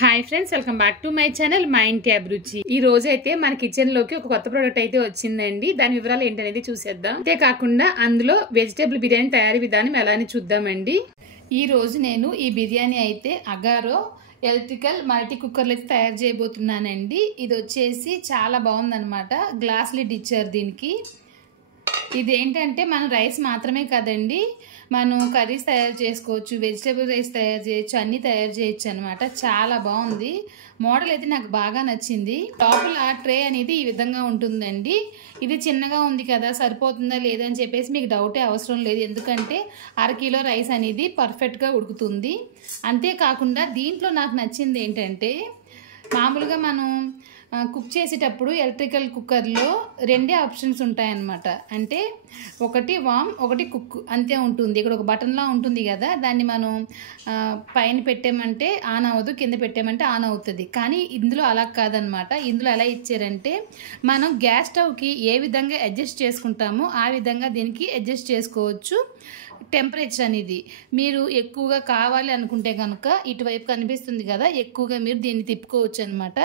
Hi friends, welcome back to my channel మా ఇంటి అభిరుచి. ఈ రోజు అయితే మన కిచెన్ లోకి ఒక కొత్త ప్రోడక్ట్ అయితే వచ్చిందండి. దాని వివరాలు ఏంటనేది చూసేద్దాం. అంతేకాకుండా అందులో వెజిటేబుల్ బిర్యానీ తయారీ విధానం ఎలా అని చూద్దామండి. ఈ రోజు నేను ఈ బిర్యానీ అయితే అగారో ఎలక్ట్రికల్ మల్టీ కుక్కర్లో అయితే తయారు చేయబోతున్నానండి. ఇది వచ్చేసి చాలా బాగుందనమాట. గ్లాస్ లిడ్ ఇచ్చారు దీనికి. ఇది ఏంటంటే మనం రైస్ మాత్రమే కదండి, మనం కర్రీస్ తయారు చేసుకోవచ్చు, వెజిటేబుల్ రైస్ తయారు చేయొచ్చు, అన్నీ తయారు చేయొచ్చు అనమాట. చాలా బాగుంది. మోడల్ అయితే నాకు బాగా నచ్చింది. లోపల ట్రే అనేది ఈ విధంగా ఉంటుందండి. ఇది చిన్నగా ఉంది కదా, సరిపోతుందా లేదా అని చెప్పేసి మీకు డౌటే అవసరం లేదు. ఎందుకంటే 1/2 కిలో రైస్ అనేది పర్ఫెక్ట్గా ఉడుకుతుంది. అంతేకాకుండా దీంట్లో నాకు నచ్చింది ఏంటంటే, మామూలుగా మనం కుక్ చేసేటప్పుడు ఎలక్ట్రికల్ కుక్కర్లో 2 ఆప్షన్స్ ఉంటాయన్నమాట. అంటే ఒకటి వామ్, ఒకటి కుక్ అంతే ఉంటుంది. ఇక్కడ ఒక బటన్లా ఉంటుంది కదా, దాన్ని మనం పైన పెట్టామంటే ఆన్ అవ్వదు, కింద పెట్టామంటే ఆన్ అవుతుంది. కానీ ఇందులో అలా కాదనమాట. ఇందులో ఎలా ఇచ్చారంటే, మనం గ్యాస్ స్టవ్కి ఏ విధంగా అడ్జస్ట్ చేసుకుంటామో ఆ విధంగా దీనికి అడ్జస్ట్ చేసుకోవచ్చు. టెంపరేచర్ అనేది మీరు ఎక్కువగా కావాలి అనుకుంటే కనుక ఇటువైపు కనిపిస్తుంది కదా, ఎక్కువగా మీరు దీన్ని తిప్పుకోవచ్చు అనమాట.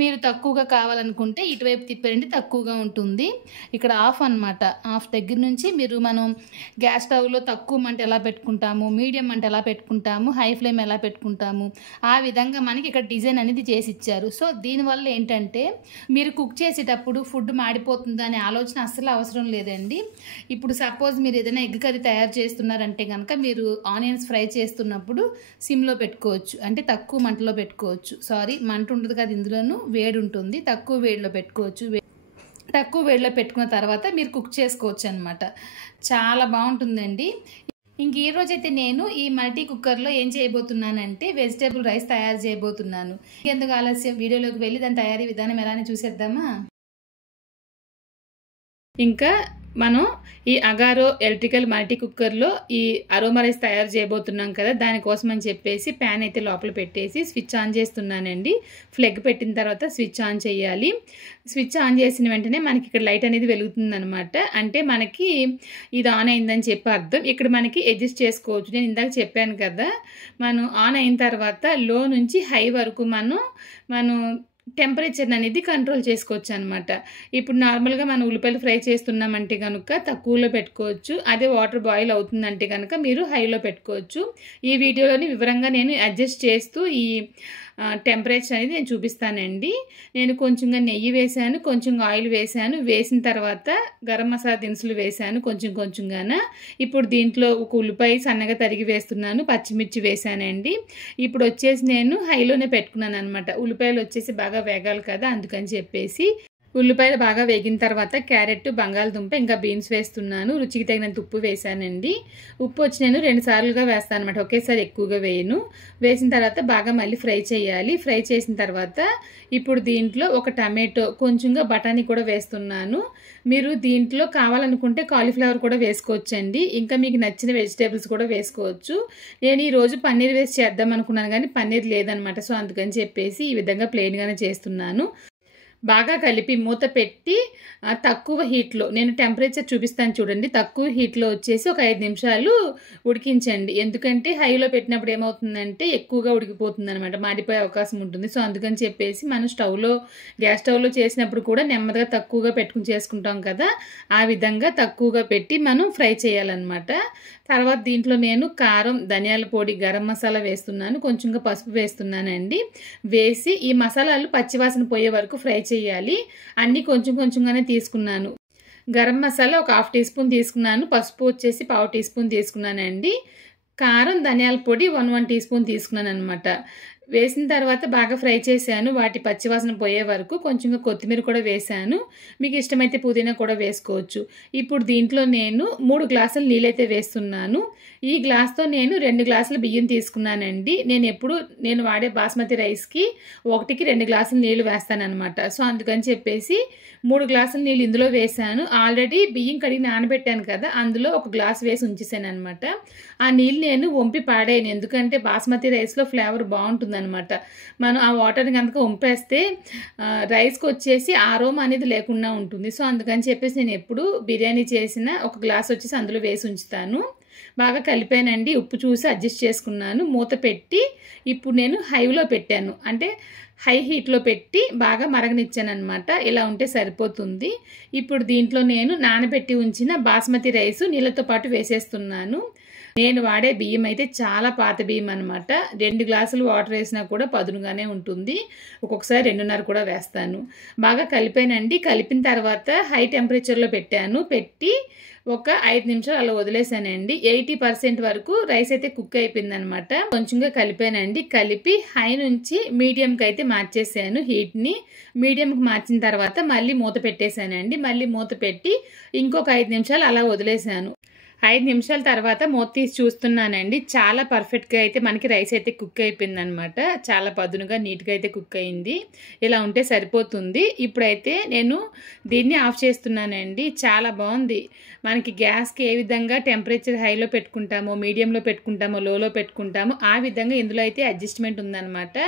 మీరు తక్కువగా కావాలనుకుంటే ఇటువైపు తిప్పారంటే తక్కువగా ఉంటుంది. ఇక్కడ ఆఫ్ అనమాట. ఆఫ్ దగ్గర నుంచి మనం గ్యాస్ స్టవ్లో తక్కువ మంట ఎలా పెట్టుకుంటాము, మీడియం మంట ఎలా పెట్టుకుంటాము, హై ఫ్లేమ్ ఎలా పెట్టుకుంటాము, ఆ విధంగా మనకి ఇక్కడ డిజైన్ అనేది చేసి ఇచ్చారు. సో దీనివల్ల ఏంటంటే, మీరు కుక్ చేసేటప్పుడు ఫుడ్ మాడిపోతుంది అనే ఆలోచన అస్సలు అవసరం లేదండి. ఇప్పుడు సపోజ్ మీరు ఏదైనా ఎగ్ కర్రీ తయారు చేస్తున్నారంటే కనుక మీరు ఆనియన్స్ ఫ్రై చేస్తున్నప్పుడు సిమ్లో పెట్టుకోవచ్చు, అంటే తక్కువ మంటలో పెట్టుకోవచ్చు. మంట ఉండదు కదా, ఇందులోనూ వేడి ఉంటుంది. తక్కువ వేడిలో పెట్టుకోవచ్చు. తక్కువ వేడిలో పెట్టుకున్న తర్వాత మీరు కుక్ చేసుకోవచ్చు అనమాట. చాలా బాగుంటుందండి. ఇంక ఈ రోజైతే నేను ఈ మల్టీ కుక్కర్లో ఏం చేయబోతున్నానంటే, వెజిటేబుల్ రైస్ తయారు చేయబోతున్నాను. ఎందుకు ఆలస్యం, వీడియోలోకి వెళ్ళి దాని తయారీ విధానం ఎలా అని చూసేద్దామా. ఇంకా మనం ఈ అగారో ఎలక్ట్రికల్ మల్టీ కుక్కర్లో ఈ అరోమా రైస్ తయారు చేయబోతున్నాం కదా, దానికోసం అని చెప్పేసి ప్యాన్ అయితే లోపల పెట్టేసి స్విచ్ ఆన్ చేస్తున్నానండి. ఫ్లెగ్ పెట్టిన తర్వాత స్విచ్ ఆన్ చేయాలి. స్విచ్ ఆన్ చేసిన వెంటనే మనకి ఇక్కడ లైట్ అనేది వెలుగుతుంది అనమాట. అంటే మనకి ఇది ఆన్ అయిందని చెప్పి అర్థం. ఇక్కడ మనకి అడ్జస్ట్ చేసుకోవచ్చు. నేను ఇందాక చెప్పాను కదా, మనం ఆన్ అయిన తర్వాత లో నుంచి హై వరకు మనం టెంపరేచర్ అనేది కంట్రోల్ చేసుకోవచ్చు అనమాట. ఇప్పుడు నార్మల్గా మనం ఉల్లిపాయలు ఫ్రై చేస్తున్నామంటే కనుక తక్కువలో పెట్టుకోవచ్చు. అదే వాటర్ బాయిల్ అవుతుందంటే కనుక మీరు హైలో పెట్టుకోవచ్చు. ఈ వీడియోలోని వివరంగా నేను అడ్జస్ట్ చేస్తూ ఈ టెంపరేచర్ అనేది నేను చూపిస్తానండి. నేను కొంచెంగా నెయ్యి వేసాను, కొంచెంగా ఆయిల్ వేసాను. వేసిన తర్వాత గరం మసాలా దినుసులు వేసాను కొంచెంగాన. ఇప్పుడు దీంట్లో ఒక ఉల్లిపాయ సన్నగా తరిగి వేస్తున్నాను, పచ్చిమిర్చి వేసానండి. ఇప్పుడు వచ్చేసి నేను హైలోనే పెట్టుకున్నాను అనమాట. ఉల్లిపాయలు వచ్చేసి బాగా వేగాలి కదా, అందుకని చెప్పేసి ఉల్లిపాయలు బాగా వేగిన తర్వాత క్యారెట్, బంగాళదుంప, ఇంకా బీన్స్ వేస్తున్నాను. రుచికి తగినంత ఉప్పు వేసానండి. ఉప్పు వచ్చి నేను 2 సార్లుగా వేస్తాను అనమాట, ఒకేసారి ఎక్కువగా వేయను. వేసిన తర్వాత బాగా మళ్ళీ ఫ్రై చేయాలి. ఫ్రై చేసిన తర్వాత ఇప్పుడు దీంట్లో ఒక టమాటో, కొంచెంగా బఠానీ కూడా వేస్తున్నాను. మీరు దీంట్లో కావాలనుకుంటే కాలీఫ్లవర్ కూడా వేసుకోవచ్చండి. ఇంకా మీకు నచ్చిన వెజిటేబుల్స్ కూడా వేసుకోవచ్చు. నేను ఈరోజు పన్నీర్ వేసి చేద్దాం అనుకున్నాను కానీ పన్నీర్ లేదనమాట. సో అందుకని చెప్పేసి ఈ విధంగా ప్లెయిన్గానే చేస్తున్నాను. బాగా కలిపి మూత పెట్టి తక్కువ హీట్లో, నేను టెంపరేచర్ చూపిస్తాను చూడండి, తక్కువ హీట్లో వచ్చేసి ఒక 5 నిమిషాలు ఉడికించండి. ఎందుకంటే హైలో పెట్టినప్పుడు ఏమవుతుందంటే ఎక్కువగా ఉడికిపోతుంది అనమాట, మాడిపోయే అవకాశం ఉంటుంది. సో అందుకని చెప్పేసి మనం గ్యాస్ స్టవ్లో చేసినప్పుడు కూడా నెమ్మదిగా తక్కువగా పెట్టుకుని చేసుకుంటాం కదా, ఆ విధంగా తక్కువగా పెట్టి మనం ఫ్రై చేయాలన్నమాట. తర్వాత దీంట్లో నేను కారం, ధనియాల పొడి, గరం మసాలా వేస్తున్నాను, కొంచెంగా పసుపు వేస్తున్నానండి. వేసి ఈ మసాలాలు పచ్చివాసన పోయే వరకు ఫ్రై చేయాలి. అన్నీ కొంచెంగానే తీసుకున్నాను. గరం మసాలా ఒక 1/2 టీ స్పూన్ తీసుకున్నాను. పసుపు వచ్చేసి 1/4 టీ స్పూన్ తీసుకున్నానండి. కారం, ధనియాల పొడి 1 టీ స్పూన్ తీసుకున్నాను అనమాట. వేసిన తర్వాత బాగా ఫ్రై చేశాను, వాటి పచ్చివాసన పోయే వరకు. కొంచెంగా కొత్తిమీర కూడా వేశాను. మీకు ఇష్టమైతే పుదీనా కూడా వేసుకోవచ్చు. ఇప్పుడు దీంట్లో నేను 3 గ్లాసుల నీళ్ళైతే వేస్తున్నాను. ఈ గ్లాస్తో నేను 2 గ్లాసుల బియ్యం తీసుకున్నానండి. నేను వాడే బాస్మతి రైస్కి 1కి 2 గ్లాసుల నీళ్ళు వేస్తానన్నమాట. సో అందుకని చెప్పేసి 3 గ్లాసుల నీళ్ళు ఇందులో వేశాను. ఆల్రెడీ బియ్యం కడిగి నానబెట్టాను కదా, అందులో 1 గ్లాస్ వేసి ఉంచేసాను అనమాట. ఆ నీళ్ళు నేను వంపి పాడాను, ఎందుకంటే బాస్మతి రైస్లో ఫ్లేవర్ బాగుంటుంది అనమాట. మనం ఆ వాటర్ని కనుక వంపేస్తే రైస్కి వచ్చేసి ఆరోమా అనేది లేకుండా ఉంటుంది. సో అందుకని చెప్పేసి నేను ఎప్పుడు బిర్యానీ చేసిన 1 గ్లాస్ వచ్చేసి అందులో వేసి ఉంచుతాను. బాగా కలిపానండి. ఉప్పు చూసి అడ్జస్ట్ చేసుకున్నాను. మూత పెట్టి ఇప్పుడు నేను హైలో పెట్టాను. అంటే హై హీట్లో పెట్టి బాగా మరగనిచ్చాననమాట. ఇలా ఉంటే సరిపోతుంది. ఇప్పుడు దీంట్లో నేను నానబెట్టి ఉంచిన బాస్మతి రైస్ నీళ్ళతో పాటు వేసేస్తున్నాను. నేను వాడే బియ్యం అయితే చాలా పాత బియ్యం అనమాట. 2 గ్లాసులు వాటర్ వేసినా కూడా పదునుగానే ఉంటుంది. ఒక్కొక్కసారి 2.5 కూడా వేస్తాను. బాగా కలిపానండి. కలిపిన తర్వాత హై టెంపరేచర్లో పెట్టాను. పెట్టి ఒక 5 నిమిషాలు అలా వదిలేసానండి. 80% వరకు రైస్ అయితే కుక్ అయిపోయిందనమాట. కొంచెంగా కలిపానండి. కలిపి హై నుంచి మీడియంకి అయితే మార్చేసాను హీట్ని. మీడియంకి మార్చిన తర్వాత మళ్ళీ మూత పెట్టేశానండి. మళ్ళీ మూత పెట్టి ఇంకొక 5 నిమిషాలు అలా వదిలేసాను. 5 నిమిషాల తర్వాత మూత తీసి చూస్తున్నానండి. చాలా పర్ఫెక్ట్గా అయితే మనకి రైస్ అయితే కుక్ అయిపోయిందనమాట. చాలా పదునుగా నీట్గా అయితే కుక్ అయింది. ఇలా ఉంటే సరిపోతుంది. ఇప్పుడైతే నేను దీన్ని ఆఫ్ చేస్తున్నానండి. చాలా బాగుంది. మనకి గ్యాస్కి ఏ విధంగా టెంపరేచర్ హైలో పెట్టుకుంటామో, మీడియంలో పెట్టుకుంటామో, లోలో పెట్టుకుంటామో ఆ విధంగా ఇందులో అయితే అడ్జస్ట్మెంట్ ఉందన్నమాట.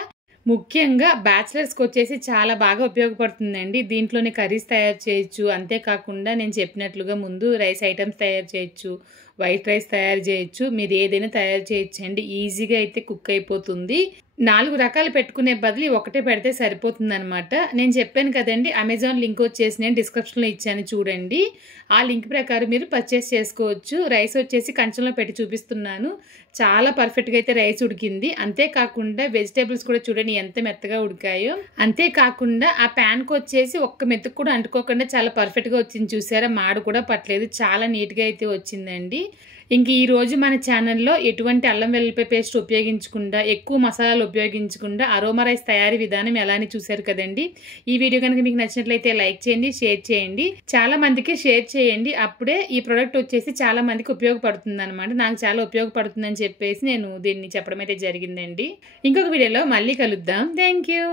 ముఖ్యంగా బ్యాచిలర్స్కి వచ్చేసి చాలా బాగా ఉపయోగపడుతుందండి. దీంట్లోనే కర్రీస్ తయారు చేయొచ్చు. అంతేకాకుండా నేను చెప్పినట్లుగా ముందు రైస్ ఐటమ్స్ తయారు చేయొచ్చు, వైట్ రైస్ తయారు చేయొచ్చు. మీరు ఏదైనా తయారు చేయొచ్చు అండి. ఈజీగా అయితే కుక్ అయిపోతుంది. 4 రకాలు పెట్టుకునే బదులు ఒకటే పెడితే సరిపోతుంది అనమాట. నేను చెప్పాను కదండి, అమెజాన్ లింక్ వచ్చేసి నేను డిస్క్రిప్షన్లో ఇచ్చాను చూడండి. ఆ లింక్ ప్రకారం మీరు పర్చేస్ చేసుకోవచ్చు. రైస్ వచ్చేసి కంచంలో పెట్టి చూపిస్తున్నాను. చాలా పర్ఫెక్ట్గా అయితే రైస్ ఉడికింది. అంతేకాకుండా వెజిటేబుల్స్ కూడా చూడండి ఎంత మెత్తగా ఉడికాయో. అంతేకాకుండా ఆ ప్యాన్కి వచ్చేసి ఒక్క మెతుకు కూడా అంటుకోకుండా చాలా పర్ఫెక్ట్గా వచ్చింది. చూసారా, మాడు కూడా పట్టలేదు. చాలా నీట్గా అయితే వచ్చిందండి. ఇంక ఈరోజు మన ఛానల్లో ఎటువంటి అల్లం వెల్లుల్లిపాయ పేస్ట్ ఉపయోగించకుండా, ఎక్కువ మసాలాలు ఉపయోగించకుండా అరోమా రైస్ తయారీ విధానం ఎలా అని చూశారు కదండి. ఈ వీడియో కనుక మీకు నచ్చినట్లయితే లైక్ చేయండి, షేర్ చేయండి. చాలా మందికి షేర్ చేయండి. అప్పుడే ఈ ప్రోడక్ట్ వచ్చేసి చాలా మందికి ఉపయోగపడుతుంది అనమాట. నాకు చాలా ఉపయోగపడుతుందని చెప్పేసి నేను దీన్ని చెప్పడం అయితే జరిగిందండి. ఇంకొక వీడియోలో మళ్ళీ కలుద్దాం. Thank you.